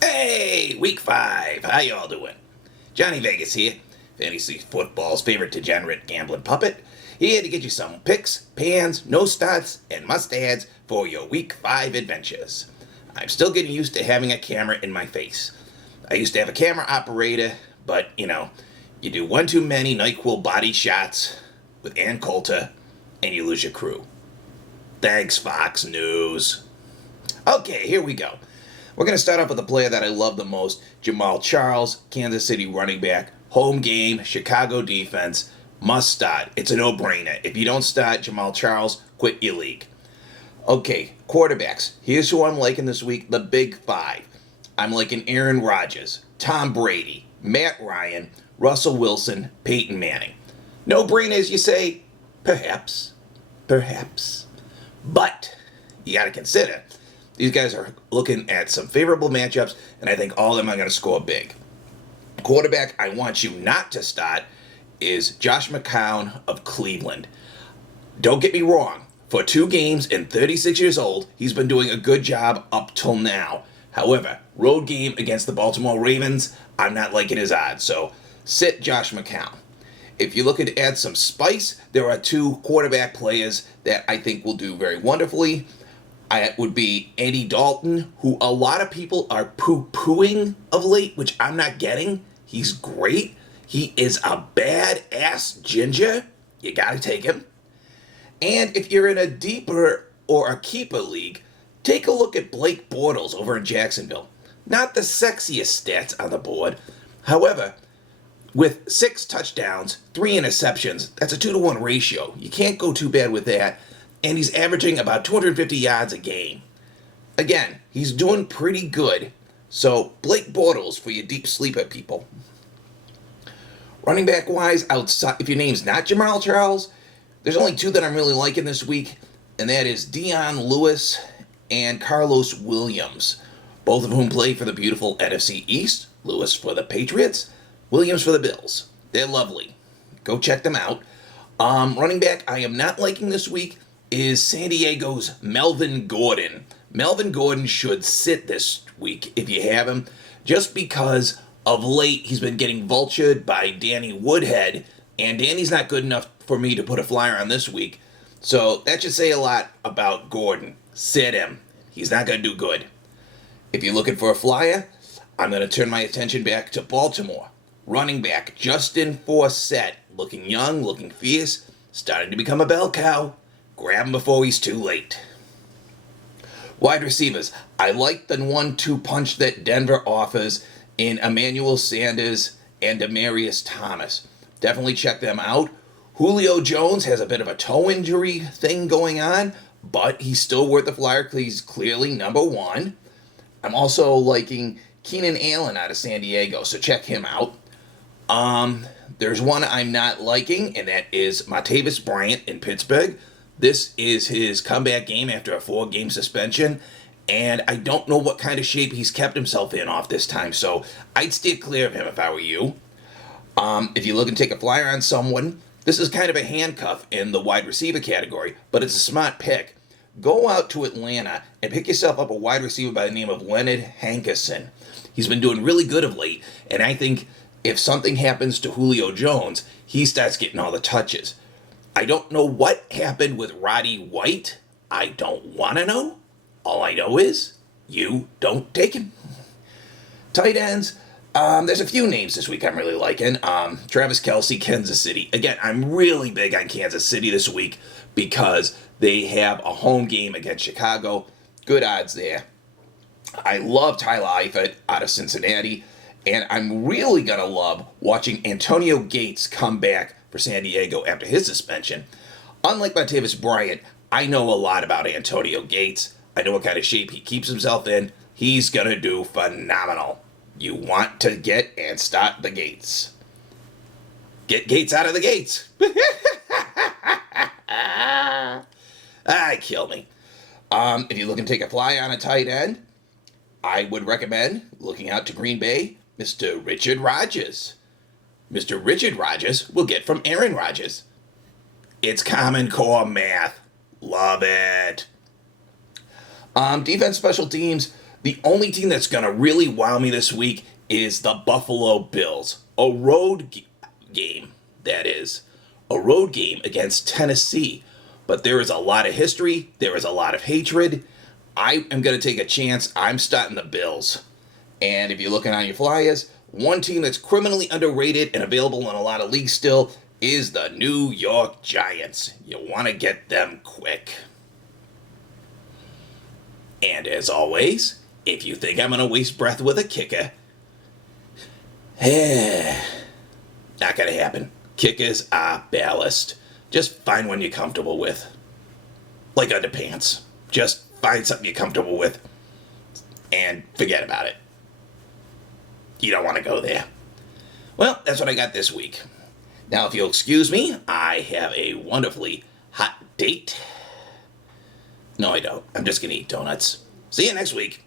Hey, week 5. How y'all doing? Johnny Vegas here, fantasy football's favorite degenerate gambling puppet. Here to get you some picks, pans, no starts, and must-adds for your week 5 adventures. I'm still getting used to having a camera in my face. I used to have a camera operator, but you do one too many NyQuil body shots with Ann Coulter, and you lose your crew. Thanks, Fox News. Okay, here we go. We're going to start off with the player that I love the most, Jamal Charles, Kansas City running back, home game, Chicago defense, must start. It's a no-brainer. If you don't start Jamal Charles, quit your league. Okay, quarterbacks. Here's who I'm liking this week, the big 5. I'm liking Aaron Rodgers, Tom Brady, Matt Ryan, Russell Wilson, Peyton Manning. No-brainers, you say? Perhaps. Perhaps. But you got to consider these guys are looking at some favorable matchups, and I think all of them are going to score big. Quarterback I want you not to start is Josh McCown of Cleveland. Don't get me wrong. For 2 games and 36 years old, he's been doing a good job up till now. However, road game against the Baltimore Ravens, I'm not liking his odds, so sit Josh McCown. If you're looking to add some spice, there are 2 quarterback players that I think will do very wonderfully. It would be Andy Dalton, who a lot of people are poo-pooing of late, which I'm not getting. He's great. He is a badass ginger. You got to take him. And if you're in a deeper or a keeper league, take a look at Blake Bortles over in Jacksonville. Not the sexiest stats on the board. However, with 6 touchdowns, 3 interceptions, that's a 2-to-1 ratio. You can't go too bad with that. And he's averaging about 250 yards a game. Again, he's doing pretty good. So, Blake Bortles for your deep sleeper people. Running back wise, outside, if your name's not Jamal Charles, there's only 2 that I'm really liking this week, and that is Dion Lewis and Carlos Williams, both of whom play for the beautiful NFC East. Lewis for the Patriots, Williams for the Bills. They're lovely. Go check them out. Running back I am not liking this week is San Diego's Melvin Gordon. Melvin Gordon should sit this week if you have him, just because of late he's been getting vultured by Danny Woodhead, and Danny's not good enough for me to put a flyer on this week. So that should say a lot about Gordon. Sit him. He's not going to do good. If you're looking for a flyer, I'm going to turn my attention back to Baltimore. Running back Justin Forsett, looking young, looking fierce, starting to become a bell cow. Grab him before he's too late. Wide receivers. I like the 1-2 punch that Denver offers in Emmanuel Sanders and Demaryius Thomas. Definitely check them out. Julio Jones has a bit of a toe injury thing going on, but he's still worth the flyer because he's clearly number 1. I'm also liking Keenan Allen out of San Diego, so check him out. There's one I'm not liking, and that is Martavis Bryant in Pittsburgh. This is his comeback game after a 4-game suspension, and I don't know what kind of shape he's kept himself in off this time, so I'd steer clear of him if I were you. If you're looking to take a flyer on someone, this is kind of a handcuff in the wide receiver category, but it's a smart pick. Go out to Atlanta and pick yourself up a wide receiver by the name of Leonard Hankerson. He's been doing really good of late, and I think if something happens to Julio Jones, he starts getting all the touches. I don't know what happened with Roddy White. I don't want to know. All I know is you don't take him. Tight ends. There's a few names this week I'm really liking. Travis Kelce, Kansas City. Again, I'm really big on Kansas City this week because they have a home game against Chicago. Good odds there. I love Tyler Eifert out of Cincinnati. And I'm really going to love watching Antonio Gates come back for San Diego after his suspension. Unlike Martavis Bryant, I know a lot about Antonio Gates. I know what kind of shape he keeps himself in. He's going to do phenomenal. You want to get and start the Gates. Get Gates out of the gates. Kill me. If you're looking to take a fly on a tight end, I would recommend looking out to Green Bay, Mr. Richard Rodgers. Mr. Richard Rodgers will get from Aaron Rodgers. It's Common Core math. Love it. Defense, special teams. The only team that's going to really wow me this week is the Buffalo Bills. A game, that is. A road game against Tennessee. But there is a lot of history. There is a lot of hatred. I am going to take a chance. I'm starting the Bills. And if you're looking on your flyers, one team that's criminally underrated and available in a lot of leagues still is the New York Giants. You want to get them quick. And as always, if you think I'm going to waste breath with a kicker, not going to happen. Kickers are ballast. Just find one you're comfortable with. Like underpants. Just find something you're comfortable with and forget about it. You don't want to go there. Well, that's what I got this week. Now, if you'll excuse me, I have a wonderfully hot date. No, I don't. I'm just going to eat donuts. See you next week.